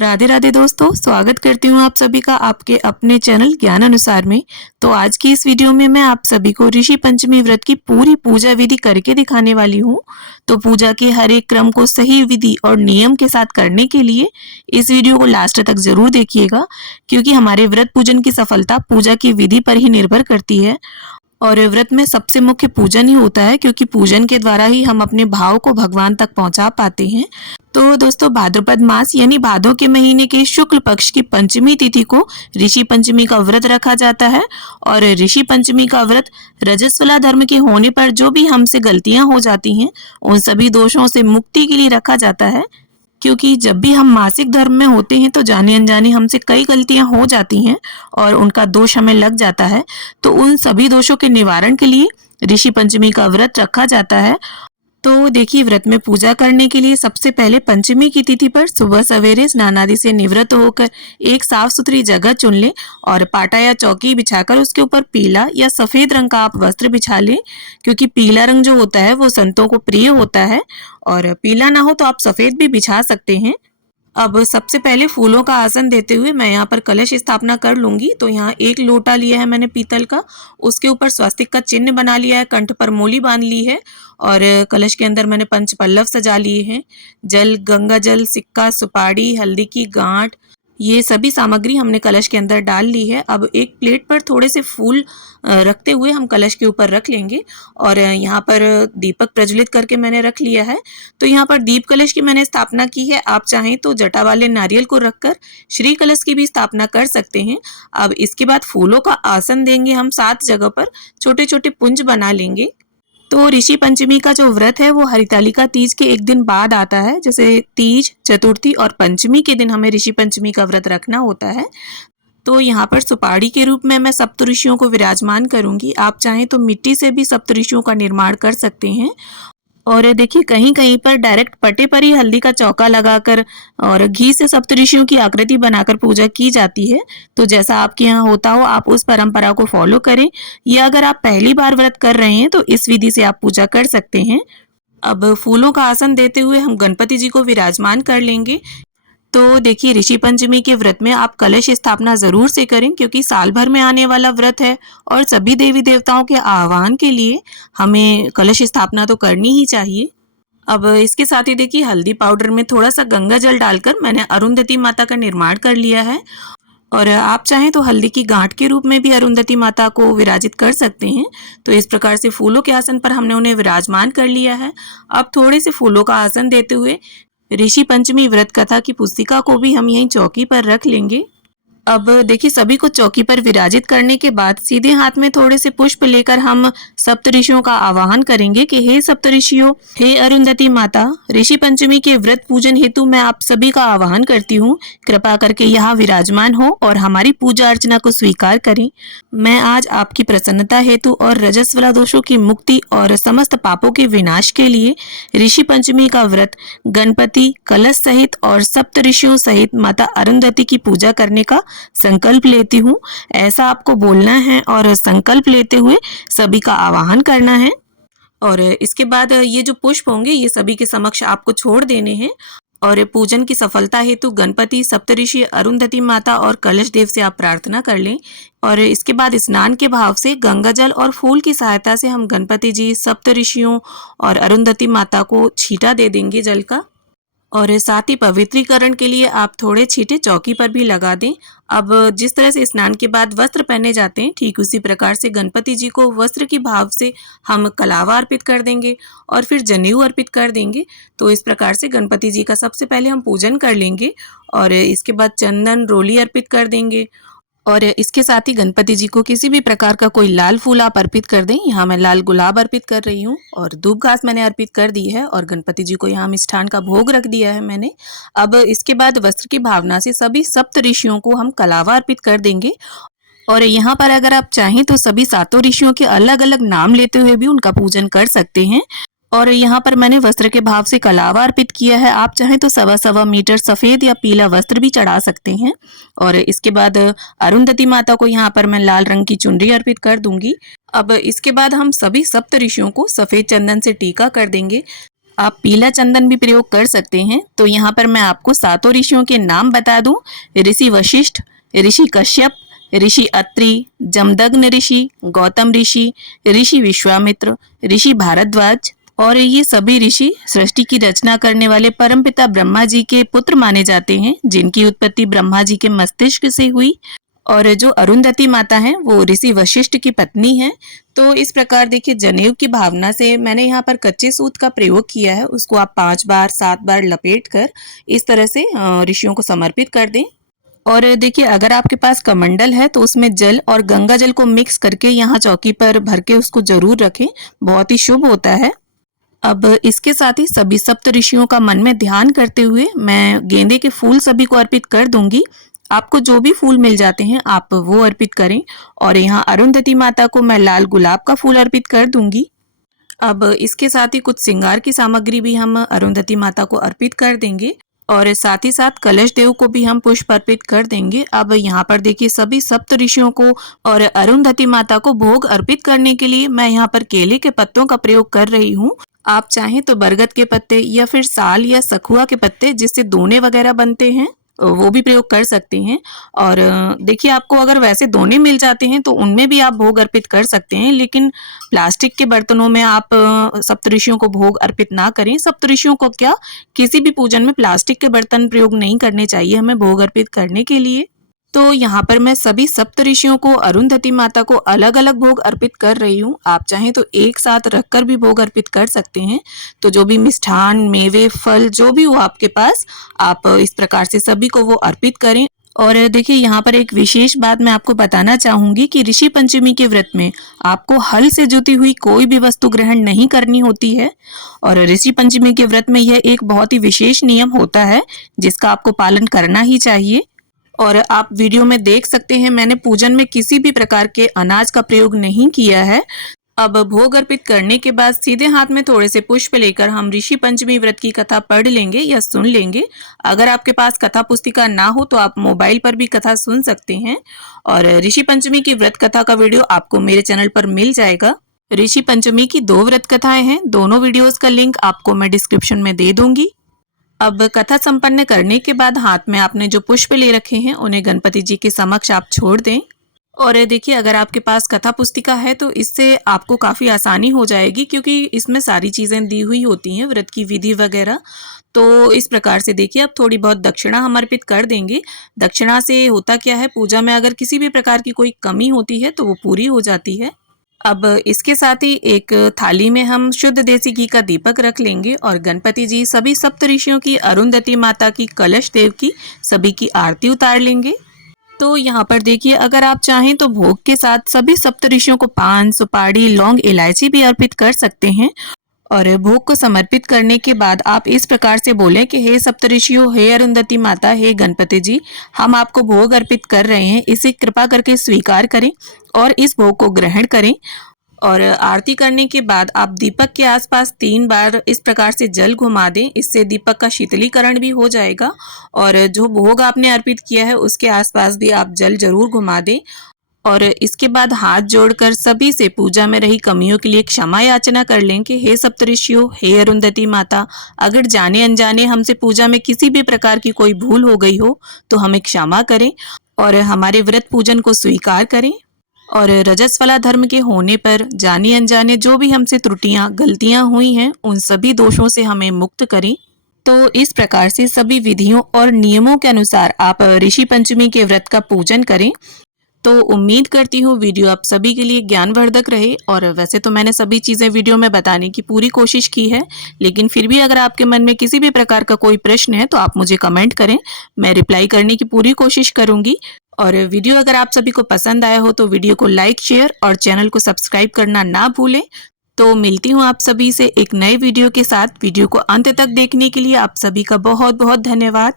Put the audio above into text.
राधे राधे दोस्तों, स्वागत करती हूँ आप सभी का आपके अपने चैनल ज्ञान अनुसार में। तो आज की इस वीडियो में मैं आप सभी को ऋषि पंचमी व्रत की पूरी पूजा विधि करके दिखाने वाली हूँ। तो पूजा के हर एक क्रम को सही विधि और नियम के साथ करने के लिए इस वीडियो को लास्ट तक जरूर देखिएगा, क्योंकि हमारे व्रत पूजन की सफलता पूजा की विधि पर ही निर्भर करती है। और व्रत में सबसे मुख्य पूजन ही होता है, क्योंकि पूजन के द्वारा ही हम अपने भाव को भगवान तक पहुंचा पाते हैं। तो दोस्तों, भाद्रपद मास यानी भादों के महीने के शुक्ल पक्ष की पंचमी तिथि को ऋषि पंचमी का व्रत रखा जाता है। और ऋषि पंचमी का व्रत रजस्वला धर्म के होने पर जो भी हमसे गलतियां हो जाती हैं, उन सभी दोषों से मुक्ति के लिए रखा जाता है। क्योंकि जब भी हम मासिक धर्म में होते हैं तो जाने अनजाने हमसे कई गलतियां हो जाती हैं और उनका दोष हमें लग जाता है। तो उन सभी दोषों के निवारण के लिए ऋषि पंचमी का व्रत रखा जाता है। तो देखिए, व्रत में पूजा करने के लिए सबसे पहले पंचमी की तिथि पर सुबह सवेरे स्नान आदि से निवृत्त होकर एक साफ सुथरी जगह चुन लें और पाटा या चौकी बिछाकर उसके ऊपर पीला या सफेद रंग का आप वस्त्र बिछा लें, क्योंकि पीला रंग जो होता है वो संतों को प्रिय होता है। और पीला ना हो तो आप सफेद भी बिछा सकते हैं। अब सबसे पहले फूलों का आसन देते हुए मैं यहाँ पर कलश स्थापना कर लूंगी। तो यहाँ एक लोटा लिया है मैंने पीतल का, उसके ऊपर स्वस्तिक का चिन्ह बना लिया है, कंठ पर मोली बांध ली है और कलश के अंदर मैंने पंच पल्लव सजा लिए हैं। जल, गंगा जल, सिक्का, सुपारी, हल्दी की गांठ, ये सभी सामग्री हमने कलश के अंदर डाल ली है। अब एक प्लेट पर थोड़े से फूल रखते हुए हम कलश के ऊपर रख लेंगे और यहाँ पर दीपक प्रज्वलित करके मैंने रख लिया है। तो यहाँ पर दीप कलश की मैंने स्थापना की है। आप चाहें तो जटा वाले नारियल को रखकर श्री कलश की भी स्थापना कर सकते हैं। अब इसके बाद फूलों का आसन देंगे हम 7 जगह पर, छोटे छोटे पुंज बना लेंगे। तो ऋषि पंचमी का जो व्रत है वो हरितालिका तीज के एक दिन बाद आता है। जैसे तीज, चतुर्थी और पंचमी के दिन हमें ऋषि पंचमी का व्रत रखना होता है। तो यहाँ पर सुपारी के रूप में मैं सप्तऋषियों को विराजमान करूंगी। आप चाहें तो मिट्टी से भी सप्तऋषियों का निर्माण कर सकते हैं। और देखिए, कहीं कहीं पर डायरेक्ट पटे पर ही हल्दी का चौका लगाकर और घी से सप्तऋषियों की आकृति बनाकर पूजा की जाती है। तो जैसा आपके यहाँ होता हो आप उस परंपरा को फॉलो करें, या अगर आप पहली बार व्रत कर रहे हैं तो इस विधि से आप पूजा कर सकते हैं। अब फूलों का आसन देते हुए हम गणपति जी को विराजमान कर लेंगे। तो देखिए, ऋषि पंचमी के व्रत में आप कलश स्थापना जरूर से करें, क्योंकि साल भर में आने वाला व्रत है और सभी देवी देवताओं के आह्वान के लिए हमें कलश स्थापना तो करनी ही चाहिए। अब इसके साथ ही देखिए, हल्दी पाउडर में थोड़ा सा गंगा जल डालकर मैंने अरुंधति माता का निर्माण कर लिया है। और आप चाहें तो हल्दी की गांठ के रूप में भी अरुंधति माता को विराजित कर सकते हैं। तो इस प्रकार से फूलों के आसन पर हमने उन्हें विराजमान कर लिया है। अब थोड़े से फूलों का आसन देते हुए ऋषि पंचमी व्रत कथा की पुस्तिका को भी हम यहीं चौकी पर रख लेंगे। अब देखिए, सभी को चौकी पर विराजित करने के बाद सीधे हाथ में थोड़े से पुष्प लेकर हम सप्तऋषियों का आवाहन करेंगे कि हे सप्तऋषियों, हे अरुंधति माता, ऋषि पंचमी के व्रत पूजन हेतु मैं आप सभी का आवाहन करती हूँ। कृपा करके यहाँ विराजमान हो और हमारी पूजा अर्चना को स्वीकार करें। मैं आज आपकी प्रसन्नता हेतु और रजस्वला दोषों की मुक्ति और समस्त पापों के विनाश के लिए ऋषि पंचमी का व्रत गणपति, कलश सहित और सप्तऋषियों सहित माता अरुंधति की पूजा करने का संकल्प लेती हूँ। ऐसा आपको बोलना है और संकल्प लेते हुए सभी का आवाहन करना है। और इसके बाद ये जो पुष्प होंगे ये सभी के समक्ष आपको छोड़ देने हैं। और पूजन की सफलता हेतु गणपति, सप्तऋषि, अरुंधति माता और कलश देव से आप प्रार्थना कर लें। और इसके बाद स्नान के भाव से गंगा जल और फूल की सहायता से हम गणपति जी, सप्तऋषियों और अरुंधति माता को छींटा दे देंगे जल का। और साथ ही पवित्रीकरण के लिए आप थोड़े छींटे चौकी पर भी लगा दें। अब जिस तरह से स्नान के बाद वस्त्र पहने जाते हैं, ठीक उसी प्रकार से गणपति जी को वस्त्र की भाव से हम कलावा अर्पित कर देंगे और फिर जनेऊ अर्पित कर देंगे। तो इस प्रकार से गणपति जी का सबसे पहले हम पूजन कर लेंगे और इसके बाद चंदन, रोली अर्पित कर देंगे। और इसके साथ ही गणपति जी को किसी भी प्रकार का कोई लाल फूल आप अर्पित कर दें। यहाँ मैं लाल गुलाब अर्पित कर रही हूँ और धूप घास मैंने अर्पित कर दी है और गणपति जी को यहाँ मिष्ठान का भोग रख दिया है मैंने। अब इसके बाद वस्त्र की भावना से सभी सप्त ऋषियों को हम कलावा अर्पित कर देंगे। और यहाँ पर अगर आप चाहें तो सभी सातों ऋषियों के अलग अलग नाम लेते हुए भी उनका पूजन कर सकते हैं। और यहाँ पर मैंने वस्त्र के भाव से कलावा अर्पित किया है। आप चाहें तो 1.25 मीटर सफेद या पीला वस्त्र भी चढ़ा सकते हैं। और इसके बाद अरुंधति माता को यहाँ पर मैं लाल रंग की चुनरी अर्पित कर दूंगी। अब इसके बाद हम सभी सप्त ऋषियों को सफेद चंदन से टीका कर देंगे। आप पीला चंदन भी प्रयोग कर सकते हैं। तो यहाँ पर मैं आपको सातों ऋषियों के नाम बता दूं। ऋषि वशिष्ठ, ऋषि कश्यप, ऋषि अत्रि, जमदग्नि ऋषि, गौतम ऋषि, ऋषि विश्वामित्र, ऋषि भारद्वाज। और ये सभी ऋषि सृष्टि की रचना करने वाले परमपिता ब्रह्मा जी के पुत्र माने जाते हैं, जिनकी उत्पत्ति ब्रह्मा जी के मस्तिष्क से हुई। और जो अरुंधति माता हैं वो ऋषि वशिष्ठ की पत्नी है। तो इस प्रकार देखिए, जनेऊ की भावना से मैंने यहाँ पर कच्चे सूत का प्रयोग किया है। उसको आप 5 बार 7 बार लपेट कर इस तरह से ऋषियों को समर्पित कर दें। और देखिए, अगर आपके पास कमंडल है तो उसमें जल और गंगा जल को मिक्स करके यहाँ चौकी पर भर के उसको जरूर रखें, बहुत ही शुभ होता है। अब इसके साथ ही सभी सप्त ऋषियों का मन में ध्यान करते हुए मैं गेंदे के फूल सभी को अर्पित कर दूंगी। आपको जो भी फूल मिल जाते हैं आप वो अर्पित करें। और यहाँ अरुंधति माता को मैं लाल गुलाब का फूल अर्पित कर दूंगी। अब इसके साथ ही कुछ श्रृंगार की सामग्री भी हम अरुंधति माता को अर्पित कर देंगे। और साथ ही साथ कलश देव को भी हम पुष्प अर्पित कर देंगे। अब यहाँ पर देखिए, सभी सप्त ऋषियों को और अरुंधति माता को भोग अर्पित करने के लिए मैं यहाँ पर केले के पत्तों का प्रयोग कर रही हूँ। आप चाहें तो बरगद के पत्ते या फिर साल या सखुआ के पत्ते जिससे दोने वगैरह बनते हैं वो भी प्रयोग कर सकते हैं। और देखिए, आपको अगर वैसे दोने मिल जाते हैं तो उनमें भी आप भोग अर्पित कर सकते हैं, लेकिन प्लास्टिक के बर्तनों में आप सप्तऋषियों को भोग अर्पित ना करें। सप्तऋषियों को क्या, किसी भी पूजन में प्लास्टिक के बर्तन प्रयोग नहीं करने चाहिए हमें भोग अर्पित करने के लिए। तो यहाँ पर मैं सभी सप्त ऋषियों को, अरुंधति माता को अलग अलग भोग अर्पित कर रही हूँ। आप चाहें तो एक साथ रखकर भी भोग अर्पित कर सकते हैं। तो जो भी मिष्ठान, मेवे, फल जो भी हो आपके पास, आप इस प्रकार से सभी को वो अर्पित करें। और देखिए, यहाँ पर एक विशेष बात मैं आपको बताना चाहूंगी कि ऋषि पंचमी के व्रत में आपको हल से जुती हुई कोई भी वस्तु ग्रहण नहीं करनी होती है। और ऋषि पंचमी के व्रत में यह एक बहुत ही विशेष नियम होता है जिसका आपको पालन करना ही चाहिए। और आप वीडियो में देख सकते हैं, मैंने पूजन में किसी भी प्रकार के अनाज का प्रयोग नहीं किया है। अब भोग अर्पित करने के बाद सीधे हाथ में थोड़े से पुष्प लेकर हम ऋषि पंचमी व्रत की कथा पढ़ लेंगे या सुन लेंगे। अगर आपके पास कथा पुस्तिका ना हो तो आप मोबाइल पर भी कथा सुन सकते हैं। और ऋषि पंचमी की व्रत कथा का वीडियो आपको मेरे चैनल पर मिल जाएगा। ऋषि पंचमी की 2 व्रत कथाएं हैं, दोनों वीडियोस का लिंक आपको मैं डिस्क्रिप्शन में दे दूंगी। अब कथा संपन्न करने के बाद हाथ में आपने जो पुष्प ले रखे हैं उन्हें गणपति जी के समक्ष आप छोड़ दें। और देखिए, अगर आपके पास कथा पुस्तिका है तो इससे आपको काफ़ी आसानी हो जाएगी, क्योंकि इसमें सारी चीज़ें दी हुई होती हैं, व्रत की विधि वगैरह। तो इस प्रकार से देखिए, अब थोड़ी बहुत दक्षिणा हम अर्पित कर देंगे। दक्षिणा से होता क्या है, पूजा में अगर किसी भी प्रकार की कोई कमी होती है तो वो पूरी हो जाती है। अब इसके साथ ही एक थाली में हम शुद्ध देसी घी का दीपक रख लेंगे और गणपति जी, सभी सप्त ऋषियों की, अरुंधति माता की, कलश देव की, सभी की आरती उतार लेंगे। तो यहाँ पर देखिए, अगर आप चाहें तो भोग के साथ सभी सप्त ऋषियों को पान, सुपारी, लौंग, इलायची भी अर्पित कर सकते हैं। और भोग को समर्पित करने के बाद आप इस प्रकार से बोलें कि हे सप्तऋषियों, हे अरुंधति माता, हे गणपति जी, हम आपको भोग अर्पित कर रहे हैं, इसे कृपा करके स्वीकार करें और इस भोग को ग्रहण करें। और आरती करने के बाद आप दीपक के आसपास 3 बार इस प्रकार से जल घुमा दें, इससे दीपक का शीतलीकरण भी हो जाएगा। और जो भोग आपने अर्पित किया है उसके आसपास भी आप जल जरूर घुमा दें। और इसके बाद हाथ जोड़कर सभी से पूजा में रही कमियों के लिए क्षमा याचना कर लें कि हे सप्तऋषियों, हे अरुंधति माता, अगर जाने अनजाने हमसे पूजा में किसी भी प्रकार की कोई भूल हो गई हो तो हमें क्षमा करें और हमारे व्रत पूजन को स्वीकार करें। और रजस्वला धर्म के होने पर जाने अनजाने जो भी हमसे त्रुटियां, गलतियां हुई हैं, उन सभी दोषों से हमें मुक्त करें। तो इस प्रकार से सभी विधियों और नियमों के अनुसार आप ऋषि पंचमी के व्रत का पूजन करें। तो उम्मीद करती हूँ वीडियो आप सभी के लिए ज्ञानवर्धक रहे। और वैसे तो मैंने सभी चीज़ें वीडियो में बताने की पूरी कोशिश की है, लेकिन फिर भी अगर आपके मन में किसी भी प्रकार का कोई प्रश्न है तो आप मुझे कमेंट करें, मैं रिप्लाई करने की पूरी कोशिश करूँगी। और वीडियो अगर आप सभी को पसंद आया हो तो वीडियो को लाइक, शेयर और चैनल को सब्सक्राइब करना ना भूलें। तो मिलती हूँ आप सभी से एक नए वीडियो के साथ। वीडियो को अंत तक देखने के लिए आप सभी का बहुत बहुत धन्यवाद।